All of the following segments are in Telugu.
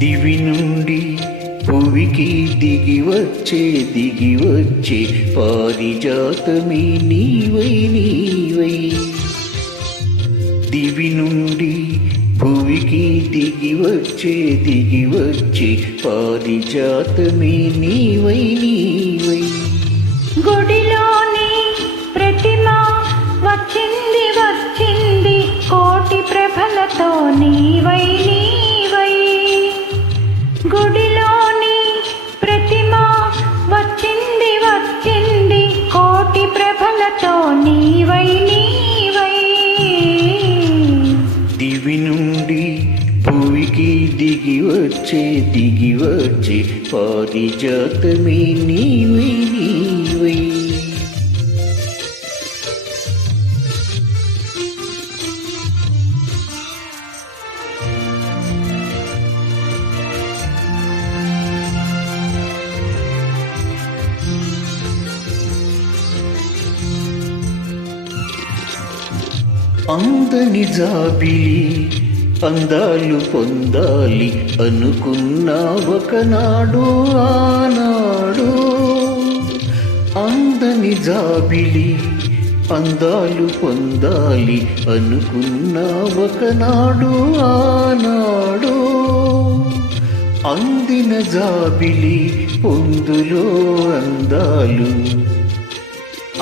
దివి నుండి భువికి దిగి వచ్చే పారిజాతమే నీవై దివి నుండి భువికి దిగి వచ్చే పారిజాతమే నీవై గుడిలోని ప్రతిమ వచ్చింది కోటి ప్రభలతో నీవై గుడిలోని ప్రతిమ వచ్చింది కోటి ప్రభలతో నీవై దివి నుండి భువికి దిగి వచ్చే పారిజాతమే నీవై అందని జాబిలి అందాలు పొందాలి అనుకున్నా ఒకనాడు ఆనాడు అందని జాబిలి అందాలు పొందాలి అనుకున్నా ఒకనాడు ఆనాడు అందిన జాబిలి పొందులో అందాలు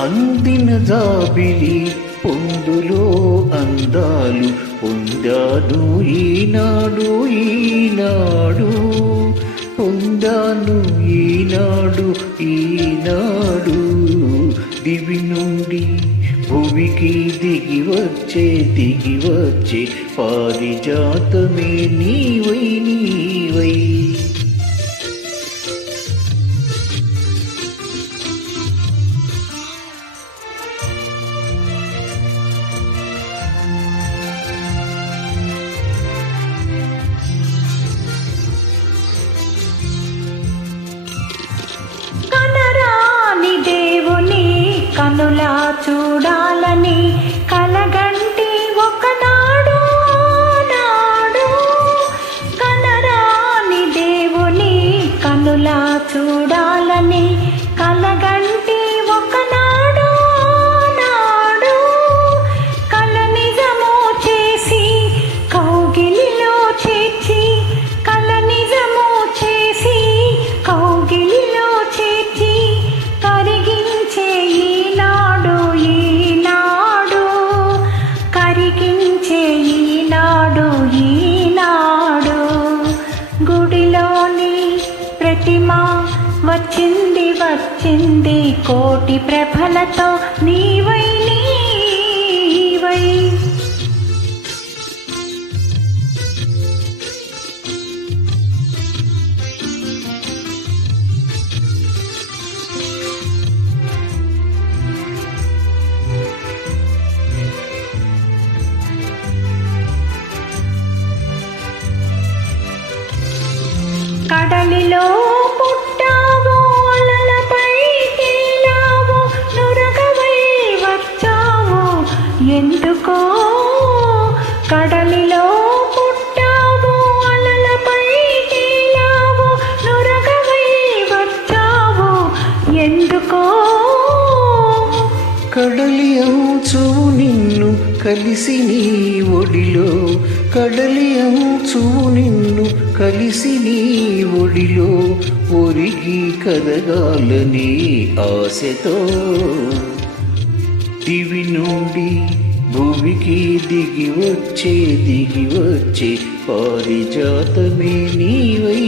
అందిన జాబిలి పొందులో అందాలు పొందాను ఈనాడు పొందాను ఈనాడు దివి నుండి భువికి దిగి వచ్చే పారిజాతమే నీవై కనులా చూడాలని కలగంటి ఒకనాడు కనరాని దేవుని కనులా చూడాలని కలగంటి ఒకనాడు కల నిజము చేసి కౌగిలిలో చేర్చి కల నిజము చేసి కౌగిలిలో చేర్చి కరిగించే గుడిలోని ప్రతిమ వచ్చింది కోటి ప్రభలతో నీవై కడలిలో పుట్టావు అలలపై తేలావు నురగవై వచ్చావు ఎందుకో కడలిలో పుట్టావు అలలపై తేలావు నురగవై వచ్చావు ఎందుకో కడలి అంచు నిన్ను కలిసి నీ ఒడిలో కడలి అంచు నిన్ను కలిసి నీ ఒడిలో ఒరిగి కదగాలని ఆశతో దివి నుండి భూమికి దిగి వచ్చే పారిజాతమే నీవై